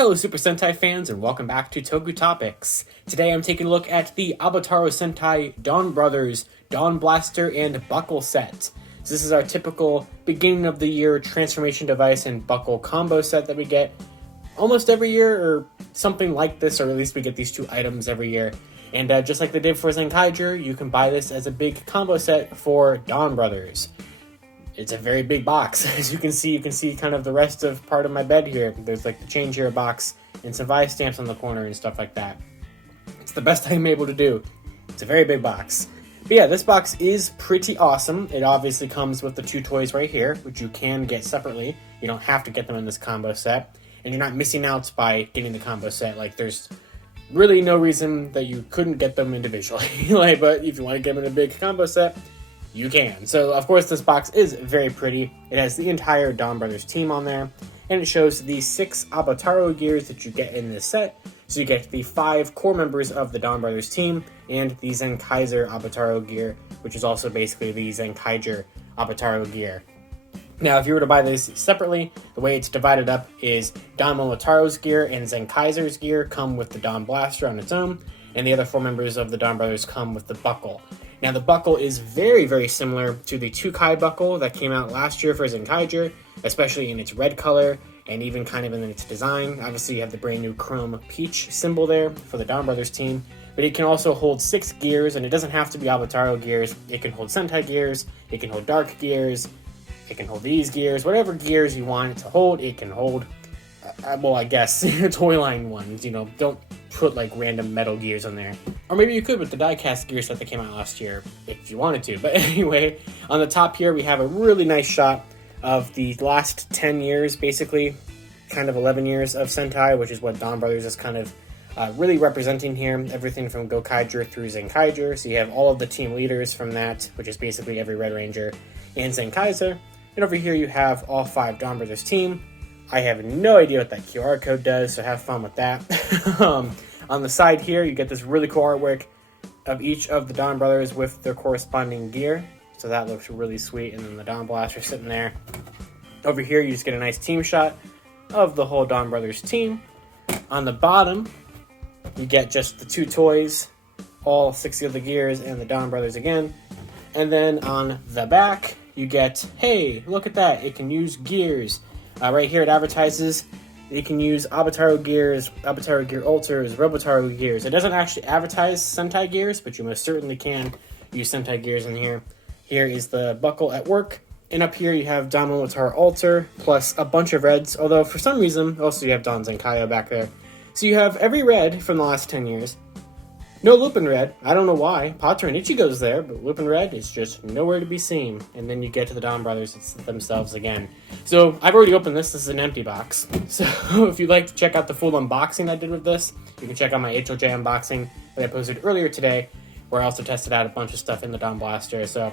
Hello Super Sentai fans and welcome back to Toku Topics. Today I'm taking a look at the Avataro Sentai Donbrothers, Donblaster, and Buckle set. So this is our typical beginning of the year transformation device and buckle combo set that we get almost every year, or something like this, or at least we get these two items every year. And just like they did for Zenkaiger, you can buy this as a big combo set for Donbrothers. It's a very big box. As you can see kind of the rest of part of my bed here. There's like the change here box and some vice stamps on the corner and stuff like that. It's the best I'm able to do. It's a very big box. But yeah, this box is pretty awesome. It obviously comes with the two toys right here, which you can get separately. You don't have to get them in this combo set. And you're not missing out by getting the combo set. Like, there's really no reason that you couldn't get them individually. But if you want to get them in a big combo set, you can. So, of course, this box is very pretty. It has the entire Donbrothers team on there, and it shows the 6 Avataro gears that you get in this set. So you get the 5 core members of the Donbrothers team, and the Zenkaiger Avataro gear, which is also basically the Zenkaiger Avataro gear. Now, if you were to buy this separately, the way it's divided up is Don Momotaro's gear and Zenkaiger's gear come with the Donblaster on its own, and the other 4 members of the Donbrothers come with the buckle. Now, the buckle is very, very similar to the Tukai buckle that came out last year for Zenkaiger, especially in its red color and even kind of in its design. Obviously, you have the brand new chrome peach symbol there for the Donbrothers team, but it can also hold 6 gears, and it doesn't have to be Avataro gears. It can hold Sentai gears, it can hold Dark gears, it can hold these gears, whatever gears you want it to hold, it can hold. Well, I guess toy line ones, don't put like random metal gears on there. Or maybe you could with the die-cast gears that came out last year, if you wanted to. But anyway, on the top here, we have a really nice shot of the last 10 years, basically, kind of 11 years of Sentai, which is what Donbrothers is kind of really representing here. Everything from Gokaiger through Zenkaiger. So you have all of the team leaders from that, which is basically every Red Ranger, and Zenkaiger. And over here you have all 5 Donbrothers team. I have no idea what that QR code does, so have fun with that. On the side here, you get this really cool artwork of each of the Donbrothers with their corresponding gear. So that looks really sweet. And then the Donblaster sitting there. Over here, you just get a nice team shot of the whole Donbrothers team. On the bottom, you get just the 2 toys, all 60 of the gears, and the Donbrothers again. And then on the back, you get, hey, look at that, it can use gears. Right here it advertises you can use Avataro gears, Avataro gear alters, Robotaro gears. It doesn't actually advertise Sentai gears, but you most certainly can use Sentai gears in here. Here is the buckle at work, and up here you have Don Momotaro alter, plus a bunch of reds, although for some reason, also you have Don Zenkaio back there. So you have every red from the last 10 years. No Lupin Red. I don't know why. Patra and Ichigo's there, but Lupin Red is just nowhere to be seen. And then you get to the Donbrothers themselves again. So I've already opened this. This is an empty box. So if you'd like to check out the full unboxing I did with this, you can check out my HLJ unboxing that I posted earlier today, where I also tested out a bunch of stuff in the Donblaster. So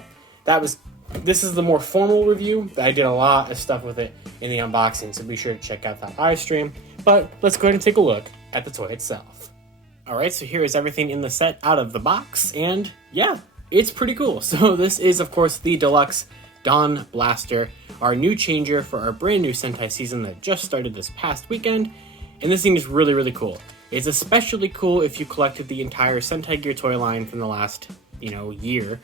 this is the more formal review. I did a lot of stuff with it in the unboxing, so be sure to check out that live stream. But let's go ahead and take a look at the toy itself. Alright, so here is everything in the set out of the box, and yeah, it's pretty cool. So this is, of course, the deluxe Donblaster, our new changer for our brand new Sentai season that just started this past weekend, and this thing is really, really cool. It's especially cool if you collected the entire Sentai Gear toy line from the last, year.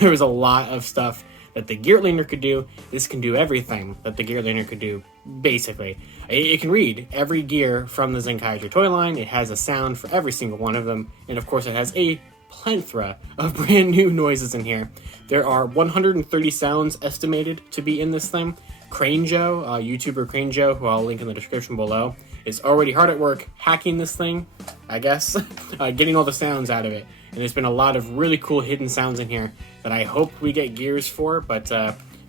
There was a lot of stuff that the Gear Laner could do. This can do everything that the Gear Laner could do, basically. It can read every gear from the Zenkaiger toy line. It has a sound for every single one of them. And of course it has a plethora of brand new noises in here. There are 130 sounds estimated to be in this thing. CraneJoe, YouTuber CraneJoe, who I'll link in the description below, is already hard at work hacking this thing, I guess, getting all the sounds out of it. And there's been a lot of really cool hidden sounds in here that I hope we get gears for, but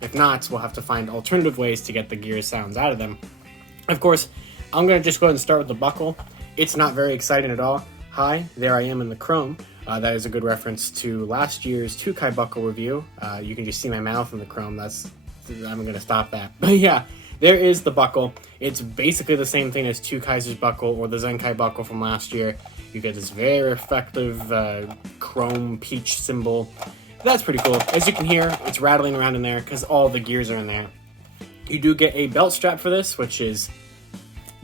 if not, we'll have to find alternative ways to get the gears sounds out of them. Of course, I'm going to just go ahead and start with the buckle. It's not very exciting at all. Hi, there I am in the chrome. That is a good reference to last year's Tukai buckle review. You can just see my mouth in the chrome. I'm going to stop that. But yeah, there is the buckle. It's basically the same thing as Tukai's buckle or the Zenkai buckle from last year. You get this very effective chrome peach symbol. That's pretty cool. As you can hear, it's rattling around in there because all the gears are in there. You do get a belt strap for this, which is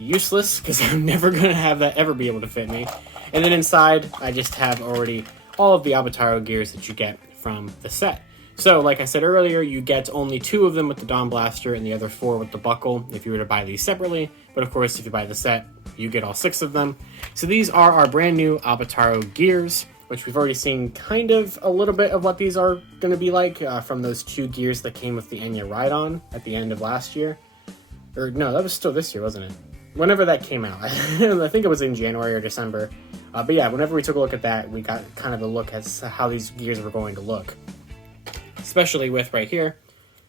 useless because I'm never going to have that ever be able to fit me. And then inside, I just have already all of the Avataro gears that you get from the set. So, like I said earlier, you get only 2 of them with the Donblaster and the other 4 with the buckle if you were to buy these separately. But of course, if you buy the set, you get all 6 of them. So these are our brand new Avataro gears, which we've already seen kind of a little bit of what these are going to be like from those 2 gears that came with the Enya Ride-On at the end of last year. Or no, that was still this year, wasn't it? Whenever that came out. I think it was in January or December. But yeah, whenever we took a look at that, we got kind of a look at how these gears were going to look. Especially with right here,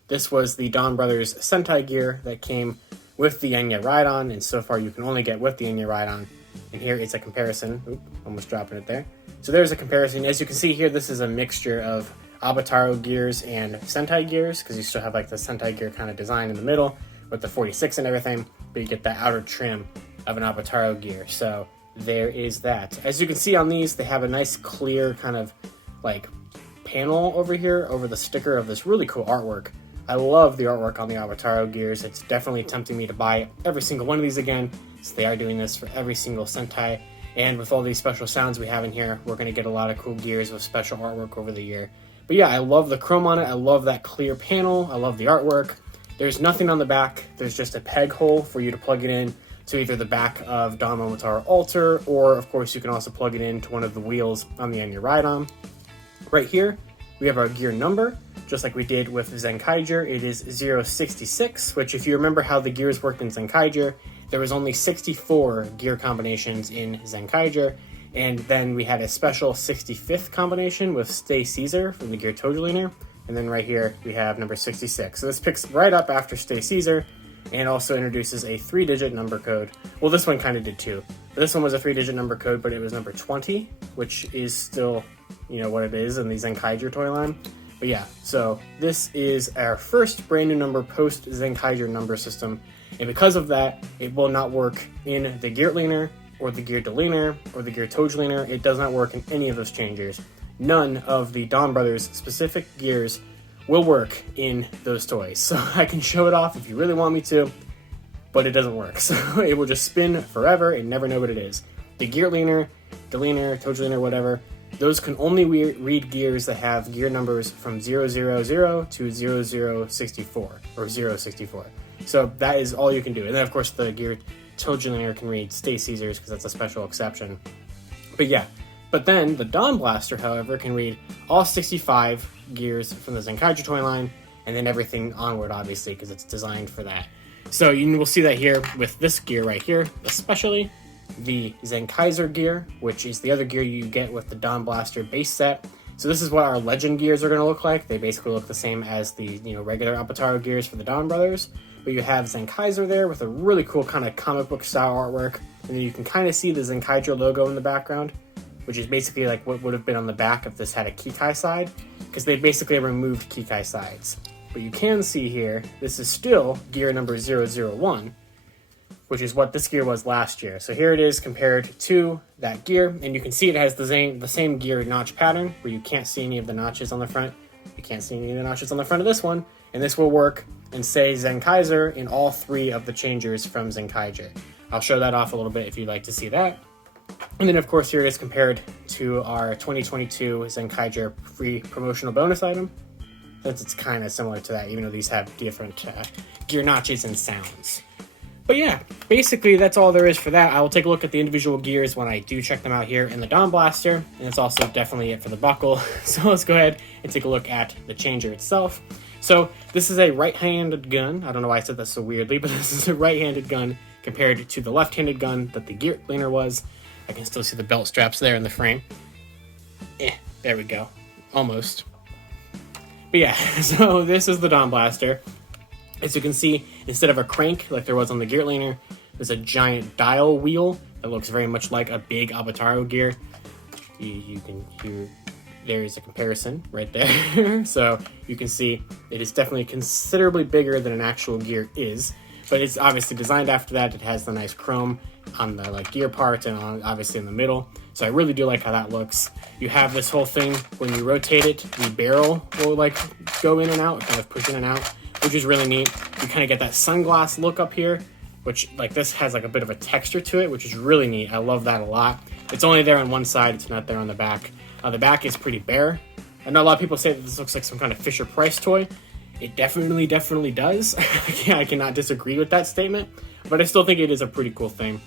this was the Donbrothers Sentai gear that came with the Enya Ride-On, and so far you can only get with the Enya Ride-On. And here it's a comparison. Oop, almost dropping it there. So there's a comparison. As you can see here, this is a mixture of Avataro gears and Sentai gears, because you still have like the Sentai gear kind of design in the middle with the 46 and everything, but you get that outer trim of an Avataro gear. So there is that. As you can see on these, they have a nice clear kind of like panel over here over the sticker of this really cool artwork. I love the artwork on the Avataro gears. It's definitely tempting me to buy every single one of these again, so they are doing this for every single Sentai. And with all these special sounds we have in here, we're going to get a lot of cool gears with special artwork over the year. But yeah, I love the chrome on it. I love that clear panel. I love the artwork. There's nothing on the back. There's just a peg hole for you to plug it in to either the back of Don Momotaro Alter, or of course you can also plug it into one of the wheels on the Enya Ride-On. Right here, we have our gear number, just like we did with Zenkaiger. It is 066, which if you remember how the gears worked in Zenkaiger, there was only 64 gear combinations in Zenkaiger, and then we had a special 65th combination with Stay Caesar from the Gear Tojuliner, and then right here we have number 66. So this picks right up after Stay Caesar, and also introduces a 3-digit number code. Well, this one kind of did too. This one was a 3-digit number code, but it was number 20, which is still, you know, what it is in the Zenkaiger toy line. But yeah, so this is our first brand new number post Zenkaiger number system, and because of that, it will not work in the Gear Leaner, or the Gear Deliner, or the Gear Tojuliner. It does not work in any of those changers. None of the Donbrothers specific gears will work in those toys. So I can show it off if you really want me to, but it doesn't work. So it will just spin forever and never know what it is. The Gear Leaner, Deliner, Tojuliner, whatever, those can only read gears that have gear numbers from 000 to 0064, or 064. So that is all you can do. And then of course the Gear Tojuliner can read Stay Caesars because that's a special exception. But yeah, but then the Donblaster, however, can read all 65 gears from the Zenkaiger toy line, and then everything onward, obviously, because it's designed for that. So you will see that here with this gear right here, especially the Zenkaiser gear, which is the other gear you get with the Donblaster base set. So this is what our Legend gears are going to look like. They basically look the same as the regular Avataro gears for the Donbrothers, but you have Zenkaiser there with a really cool kind of comic book style artwork, and then you can kind of see the Zenkaiger logo in the background, which is basically like what would have been on the back if this had a Kikai side, because they basically removed Kikai sides. But you can see here, this is still gear number 001, which is what this gear was last year. So here it is compared to that gear, and you can see it has the same gear notch pattern, where you can't see any of the notches on the front. You can't see any of the notches on the front of this one, and this will work and say Zenkaiser in all 3 of the changers from Zenkaiger. I'll show that off a little bit if you'd like to see that. And then, of course, here it is compared to our 2022 Zenkaiger free promotional bonus item, since it's kind of similar to that, even though these have different gear notches and sounds. But yeah, basically that's all there is for that. I will take a look at the individual gears when I do check them out here in the Donblaster, and it's also definitely it for the buckle. So let's go ahead and take a look at the changer itself. So this is a right-handed gun. I don't know why I said that so weirdly, but this is a right-handed gun compared to the left-handed gun that the Gear Leaner was. I can still see the belt straps there in the frame. There we go. Almost. But yeah, so this is the Donblaster. As you can see, instead of a crank like there was on the Gear Leaner, there's a giant dial wheel that looks very much like a big Avataro gear. You can hear there's a comparison right there. So you can see it is definitely considerably bigger than an actual gear is, but it's obviously designed after that. It has the nice chrome on the gear parts and obviously in the middle. So I really do like how that looks. You have this whole thing, when you rotate it, the barrel will go in and out, kind of push in and out, which is really neat. You kind of get that sunglass look up here, which like this has like a bit of a texture to it, which is really neat. I love that a lot. It's only there on one side, it's not there on the back. The back is pretty bare. I know a lot of people say that this looks like some kind of Fisher-Price toy. It definitely does. I cannot disagree with that statement, but I still think it is a pretty cool thing.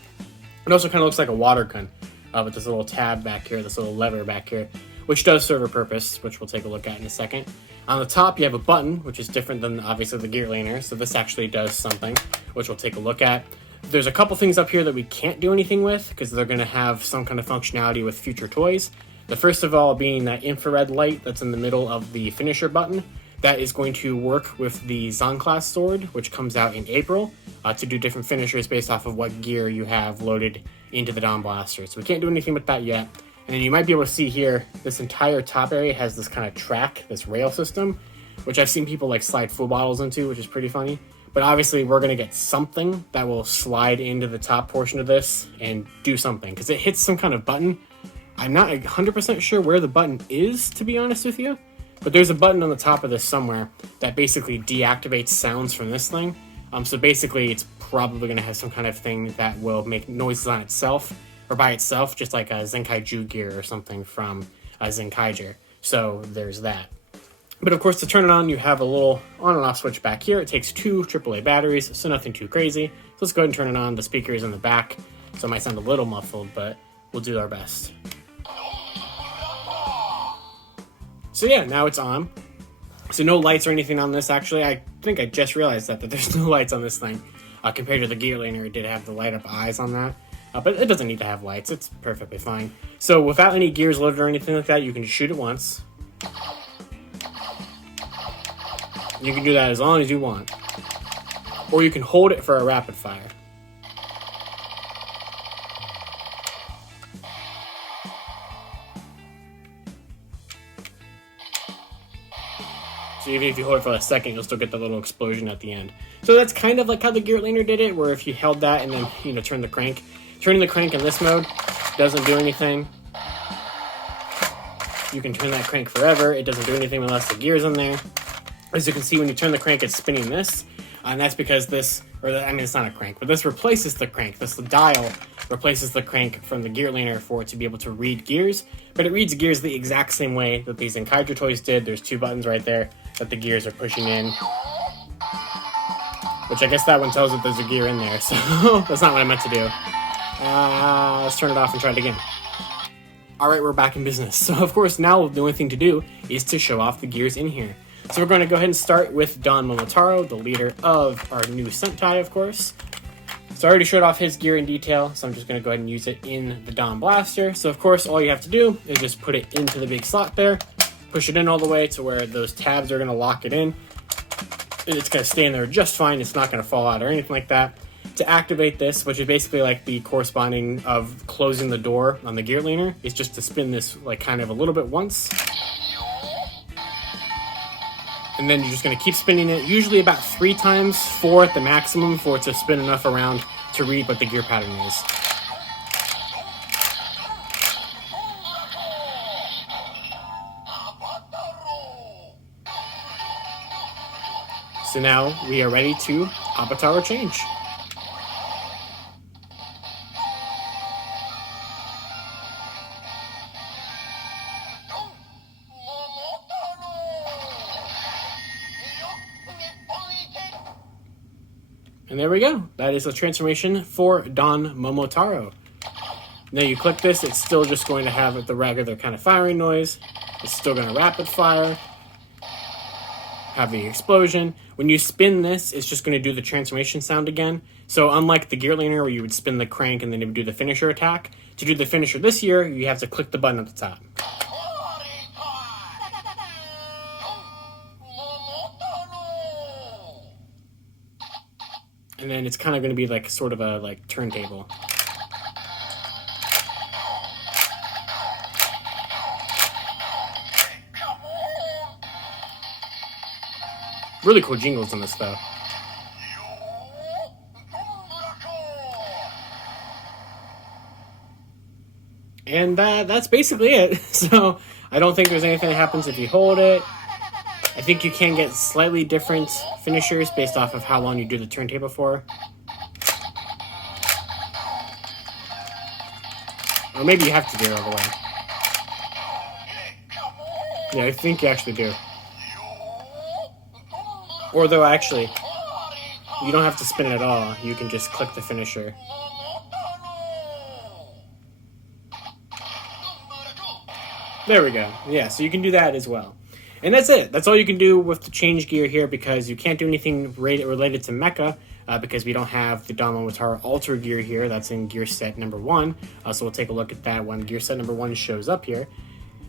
It also kind of looks like a water gun with this little tab back here, this little lever back here, which does serve a purpose, which we'll take a look at in a second. On the top, you have a button, which is different than obviously the gear liner, so this actually does something, which we'll take a look at. There's a couple things up here that we can't do anything with because they're going to have some kind of functionality with future toys. The first of all being that infrared light that's in the middle of the finisher button. That is going to work with the Zon class sword, which comes out in April, to do different finishers based off of what gear you have loaded into the Donblaster. So we can't do anything with that yet. And then you might be able to see here, this entire top area has this kind of track, this rail system, which I've seen people like slide full bottles into, which is pretty funny. But obviously we're going to get something that will slide into the top portion of this and do something, because it hits some kind of button. I'm not 100% sure where the button is, to be honest with you, but there's a button on the top of this somewhere that basically deactivates sounds from this thing. So basically it's probably going to have some kind of thing that will make noises on itself, or by itself, just like a Zenkaiju gear or something from Zenkaiger. So there's that. But of course, to turn it on, you have a little on and off switch back here. It takes 2 AAA batteries, so nothing too crazy. So let's go ahead and turn it on. The speaker is in the back, so it might sound a little muffled, but we'll do our best. So yeah, now it's on. So no lights or anything on this, actually. I think I just realized that there's no lights on this thing. Compared to the gear liner, it did have the light up eyes on that. But it doesn't need to have lights. It's perfectly fine. So without any gears loaded or anything like that, you can just shoot it once. You can do that as long as you want. Or you can hold it for a rapid fire. So even if you hold it for a second, you'll still get the little explosion at the end. So that's kind of like how the gear liner did it, where if you held that and then, turn the crank. Turning the crank in this mode doesn't do anything. You can turn that crank forever. It doesn't do anything unless the gear's in there. As you can see, when you turn the crank, it's spinning this. And that's because this, it's not a crank, but this replaces the crank. This dial replaces the crank from the gear liner for it to be able to read gears. But it reads gears the exact same way that these Zenkaiger toys did. There's 2 buttons right there that the gears are pushing in. Which I guess that one tells that there's a gear in there, so that's not what I meant to do. Let's turn it off and try it again. Alright, we're back in business. So of course now the only thing to do is to show off the gears in here. So we're going to go ahead and start with Don Momotaro, the leader of our new Sentai, of course. So I already showed off his gear in detail, so I'm just going to go ahead and use it in the Donblaster. So of course all you have to do is just put it into the big slot there, push it in all the way to where those tabs are going to lock it in. It's going to stay in there just fine, it's not going to fall out or anything like that. To activate this, which is basically like the corresponding of closing the door on the gear liner, is just to spin this like kind of a little bit once. And then you're just going to keep spinning it, usually about 3 times, 4 at the maximum, for it to spin enough around to read what the gear pattern is. So now we are ready to Avataro change. And there we go. That is a transformation for Don Momotaro. Now you click this, it's still just going to have the regular kind of firing noise. It's still going to rapid fire. Have the explosion. When you spin this, it's just going to do the transformation sound again. So unlike the gear liner where you would spin the crank and then it would do the finisher attack, to do the finisher this year, you have to click the button at the top. And then it's kind of going to be like sort of a turntable. Really cool jingles on this though. And that's basically it. So I don't think there's anything that happens if you hold it. I think you can get slightly different finishers based off of how long you do the turntable for. Or maybe you have to gear all the way. Yeah, I think you actually do. Or though, actually, you don't have to spin it at all. You can just click the finisher. There we go. Yeah, so you can do that as well. And that's it. That's all you can do with the change gear here, because you can't do anything related to mecha, because we don't have the Don Momotaro Alter gear here. That's in gear set number 1. So we'll take a look at that when gear set number 1 shows up here.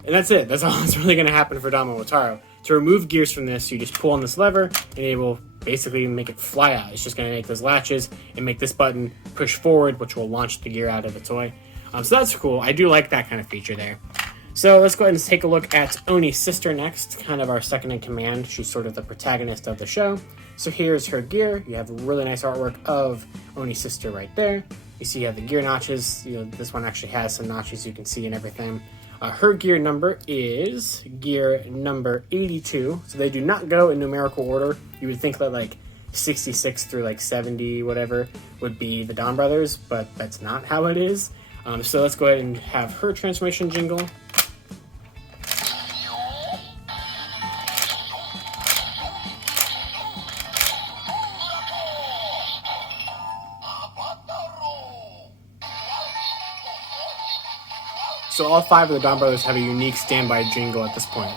And that's it. That's all that's really going to happen for Don Momotaro. To remove gears from this, you just pull on this lever, and it will basically make it fly out. It's just going to make those latches and make this button push forward, which will launch the gear out of the toy. So that's cool. I do like that kind of feature there. So let's go ahead and take a look at Oni Sister next, kind of our second in command. She's sort of the protagonist of the show. So here's her gear. You have a really nice artwork of Oni Sister right there. You see you have the gear notches. This one actually has some notches you can see and everything. Her gear number is gear number 82. So they do not go in numerical order. You would think that like 66 through like 70, whatever, would be the Donbrothers, but that's not how it is. So let's go ahead and have her transformation jingle. So all 5 of the Donbrothers have a unique standby jingle at this point.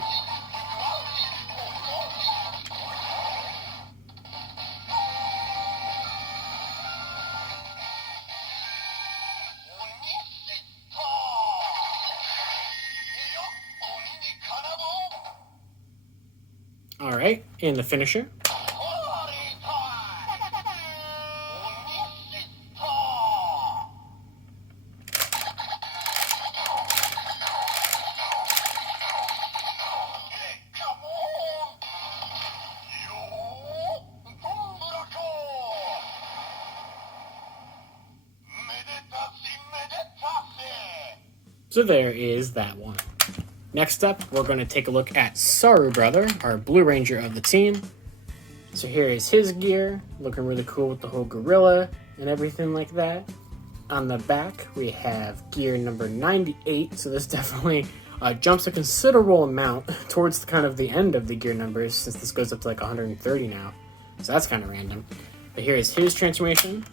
Alright, and the finisher. So there is that one. Next up, we're going to take a look at Saru Brother, our Blue Ranger of the team. So here is his gear, looking really cool with the whole gorilla and everything like that. On the back, we have gear number 98, so this definitely jumps a considerable amount towards kind of the end of the gear numbers, since this goes up to like 130 now. So that's kind of random. But here is his transformation.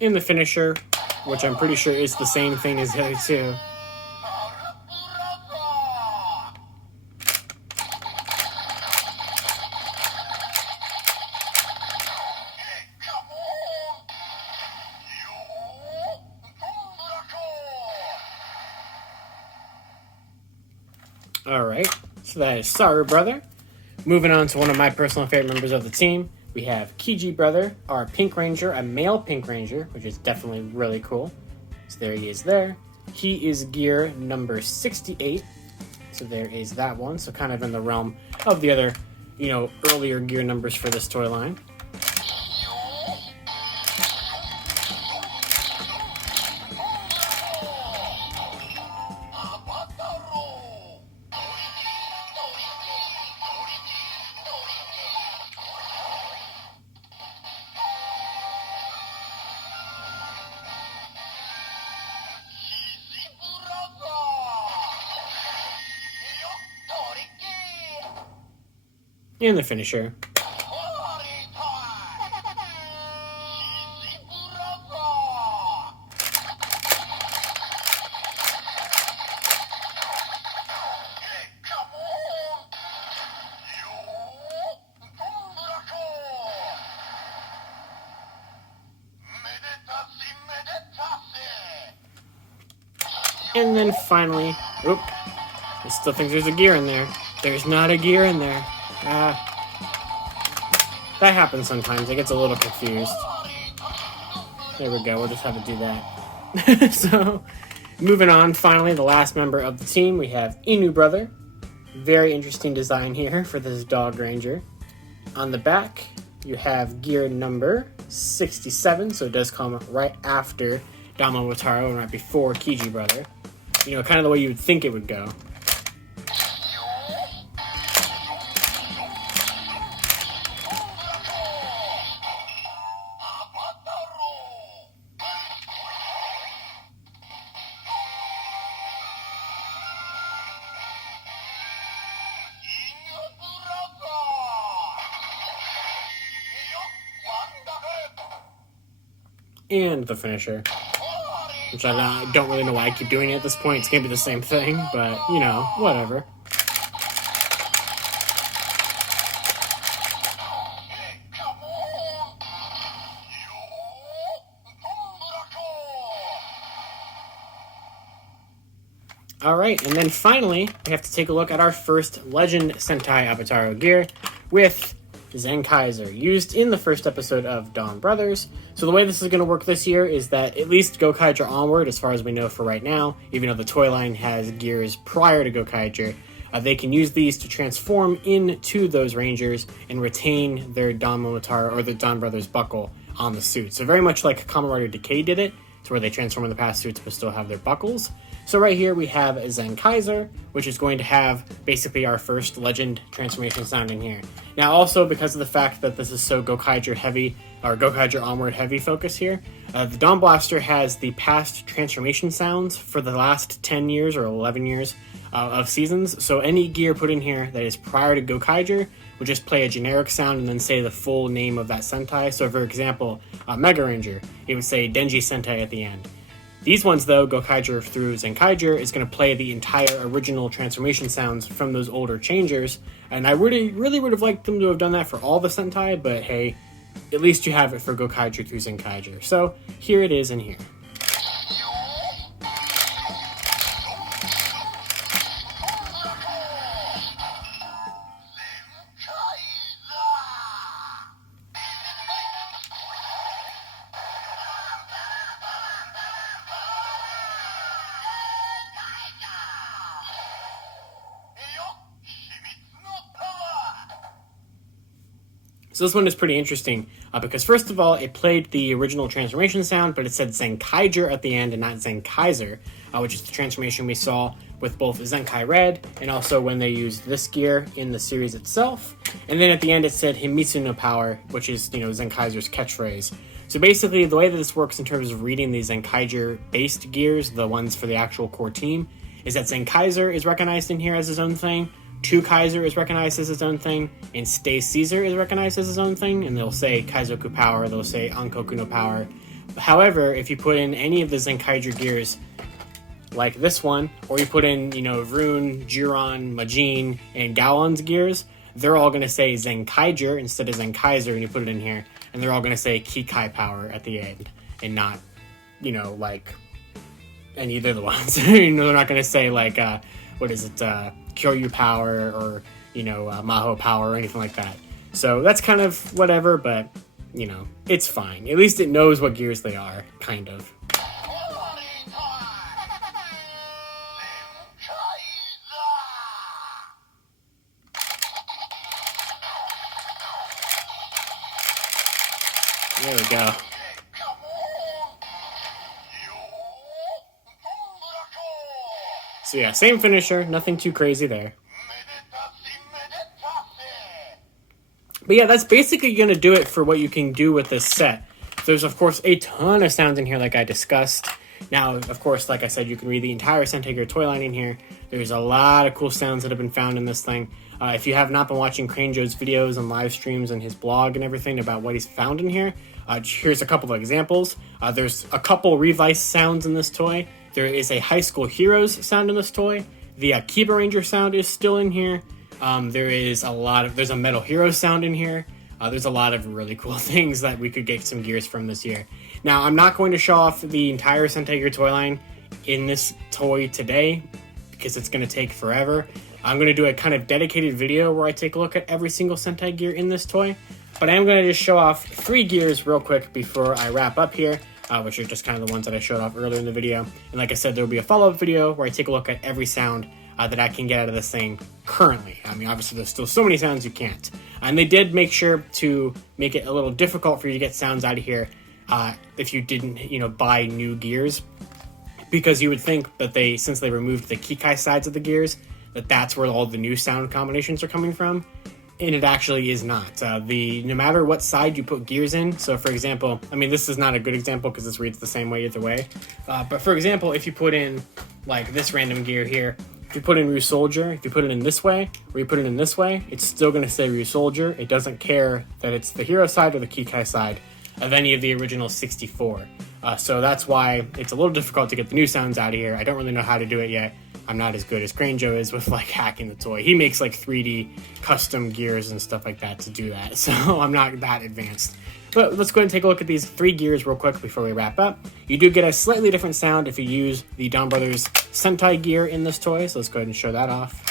In the finisher, which I'm pretty sure is the same thing as the other two. Alright, so that is Saru Brother. Moving on to one of my personal favorite members of the team. We have Kiji Brother, our Pink Ranger, a male Pink Ranger, which is definitely really cool. So there he is there. He is gear number 68. So there is that one. So kind of in the realm of the other, earlier gear numbers for this toy line. And the finisher. And then finally, I still think there's a gear in there. There's not a gear in there. That happens sometimes. It gets a little confused. There we go. We'll just have to do that. So, Moving on, finally, the last member of the team, we have Inu Brother. Very interesting design here for this dog ranger. On the back, you have gear number 67, so it does come right after Momotaro and right before Kiji Brother. You know, kind of the way you would think it would go. And the finisher, which I don't really know why I keep doing it at this point. It's gonna be the same thing, but, you know, whatever. Alright, and then finally, we have to take a look at our first Legend Sentai Avataro gear with Zenkaiser, used in the first episode of Donbrothers. So the way this is going to work this year is that at least Gokaiger onward, as far as we know for right now, even though the toy line has gears prior to Gokaiger, they can use these to transform into those Rangers and retain their Don Momotaro or the Donbrothers buckle on the suit. So very much like Kamen Rider Decay did it, to where they transform in the past suits but still have their buckles. So right here we have Zenkaiser, which is going to have basically our first Legend transformation sound in here. Now also, because of the fact that this is so Gokaiger heavy, or Gokaiger onward heavy focus here, the Donblaster has the past transformation sounds for the last 10 years or 11 years of seasons. So any gear put in here that is prior to Gokaiger would just play a generic sound and then say the full name of that Sentai. So for example, Mega Ranger, it would say Denji Sentai at the end. These ones, though, Gokaiger through Zenkaiger, is going to play the entire original transformation sounds from those older changers, and I really would have liked them to have done that for all the Sentai, but hey, at least you have it for Gokaiger through Zenkaiger. So here it is in here. So this one is pretty interesting because first of all, it played the original transformation sound, but it said Zenkaiger at the end and not Zenkaiser, which is the transformation we saw with both Zenkai Red and also when they used this gear in the series itself. And then at the end it said Himitsu no Power, which is, you know, Zenkaiser's catchphrase. So basically the way that this works in terms of reading the Zenkaiger based gears, the ones for the actual core team, is that Zenkaiser is recognized in here as his own thing, 2 Kaiser is recognized as his own thing, and Stay Caesar is recognized as his own thing, and they'll say Kaizoku Power, they'll say Ankoku no Power. However, if you put in any of the Zenkaiger gears, like this one, or you put in, you know, Rune, Jiron, Majin, and Gallon's gears, they're all going to say Zenkaiger instead of Zenkaiser, and you put it in here, and they're all going to say Kikai Power at the end, and not, you know, like, any of the other ones. You know, they're not going to say, like, Kyoryu Power or, you know, Maho Power or anything like that. So that's kind of whatever, but, you know, it's fine. At least it knows what gears they are, kind of. There we go. So yeah, same finisher, nothing too crazy there. But yeah, that's basically going to do it for what you can do with this set. There's, of course, a ton of sounds in here like I discussed. Now, of course, like I said, you can read the entire Sentai Gear toy line in here. There's a lot of cool sounds that have been found in this thing. If you have not been watching CraneJoe's videos and live streams and his blog and everything about what he's found in here, here's a couple of examples. There's a couple Revice sounds in this toy. There is a High School Heroes sound in this toy. The Kiba Ranger sound is still in here. There's a Metal Hero sound in here. There's a lot of really cool things that we could get some gears from this year. Now, I'm not going to show off the entire Sentai Gear toy line in this toy today because it's going to take forever. I'm going to do a kind of dedicated video where I take a look at every single Sentai Gear in this toy. But I am going to just show off 3 gears real quick before I wrap up here. which are just kind of the ones that I showed off earlier in the video. And like I said, there will be a follow-up video where I take a look at every sound that I can get out of this thing currently. I mean, obviously there's still so many sounds you can't. And they did make sure to make it a little difficult for you to get sounds out of here if you didn't, buy new gears. Because you would think that since they removed the Kikai sides of the gears, that's where all the new sound combinations are coming from. And it actually is not. No matter what side you put gears in, so for example, I mean, this is not a good example because this reads the same way either way. But for example, if you put in like this random gear here, if you put in Ryu Soldier, if you put it in this way, or you put it in this way, it's still going to say Ryu Soldier. It doesn't care that it's the hero side or the Kikai side of any of the original 64. So that's why it's a little difficult to get the new sounds out of here. I don't really know how to do it yet. I'm not as good as CraneJoe is with like hacking the toy. He makes like 3D custom gears and stuff like that to do that. So I'm not that advanced. But let's go ahead and take a look at these 3 gears real quick before we wrap up. You do get a slightly different sound if you use the Donbrothers Sentai gear in this toy. So let's go ahead and show that off.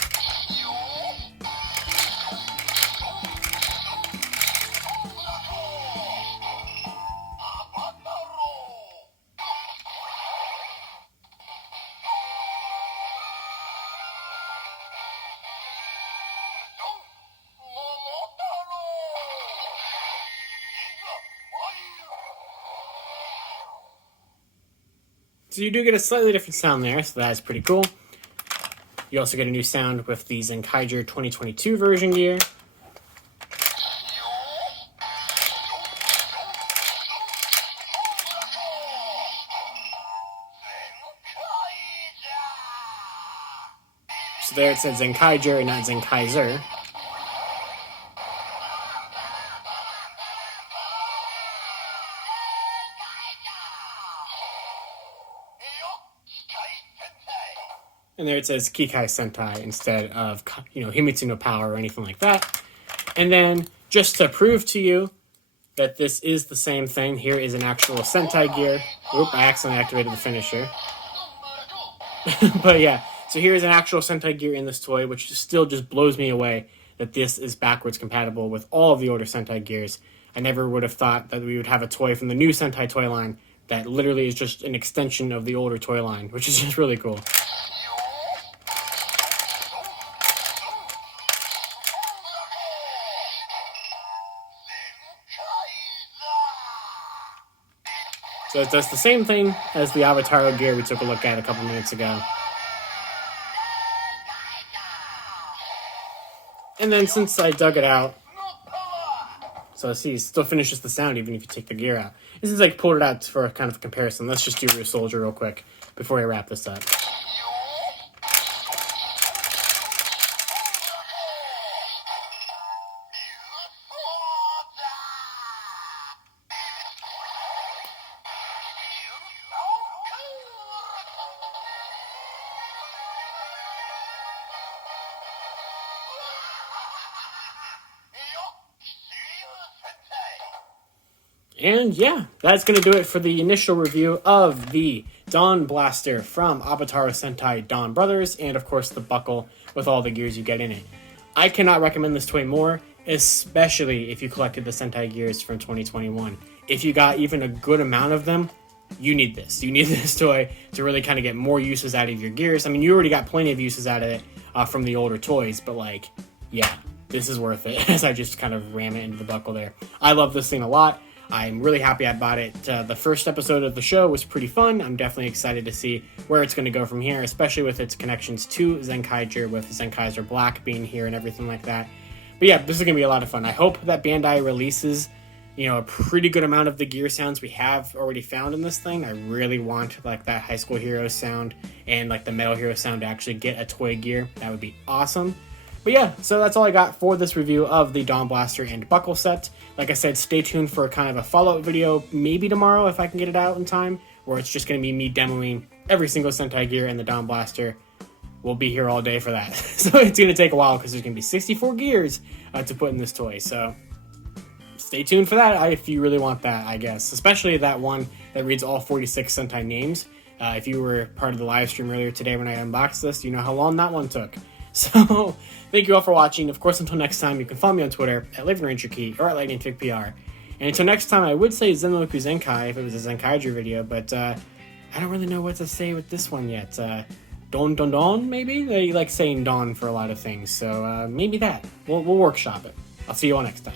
So you do get a slightly different sound there, so that's pretty cool. You also get a new sound with the Zenkaiger 2022 version gear. So there it said Zenkaiger and not Zenkaiser. And there it says Kikai Sentai instead of, Himitsu no Power or anything like that. And then, just to prove to you that this is the same thing, here is an actual Sentai gear. Oop, I accidentally activated the finisher. But yeah, so here's an actual Sentai gear in this toy, which still just blows me away that this is backwards compatible with all of the older Sentai gears. I never would have thought that we would have a toy from the new Sentai toy line that literally is just an extension of the older toy line, which is just really cool. So it does the same thing as the Avataro gear we took a look at a couple minutes ago. And then since I dug it out, so see, it still finishes the sound even if you take the gear out. This is like pulled it out for a kind of comparison. Let's just do Ryu Soldier real quick before I wrap this up. And yeah, that's going to do it for the initial review of the Donblaster from Avataro Sentai Donbrothers, and of course the buckle with all the gears you get in it. I cannot recommend this toy more, especially if you collected the Sentai gears from 2021. If you got even a good amount of them, you need this. You need this toy to really kind of get more uses out of your gears. I mean, you already got plenty of uses out of it from the older toys, but like, yeah, this is worth it, as I just kind of ram it into the buckle there. I love this thing a lot. I'm really happy I bought it. The first episode of the show was pretty fun. I'm definitely excited to see where it's going to go from here, especially with its connections to Zenkaiger, with Zenkaiser Black being here and everything like that. But yeah, this is going to be a lot of fun. I hope that Bandai releases, a pretty good amount of the gear sounds we have already found in this thing. I really want like that High School Heroes sound and like the Metal Hero sound to actually get a toy gear. That would be awesome. But yeah, so that's all I got for this review of the Donblaster and buckle set. Like I said, stay tuned for kind of a follow-up video, maybe tomorrow if I can get it out in time, where it's just going to be me demoing every single Sentai gear in the Donblaster. We'll be here all day for that. So it's going to take a while because there's going to be 64 gears to put in this toy. So stay tuned for that if you really want that, I guess. Especially that one that reads all 46 Sentai names. If you were part of the live stream earlier today when I unboxed this, you know how long that one took. So, thank you all for watching. Of course, until next time, you can follow me on Twitter at LivingRangerKey or at LightningTwigPR. And until next time, I would say Zenroku Zenkai if it was a Zenkaiju video, but I don't really know what to say with this one yet. Don, maybe? They like saying Don for a lot of things, so maybe that. We'll workshop it. I'll see you all next time.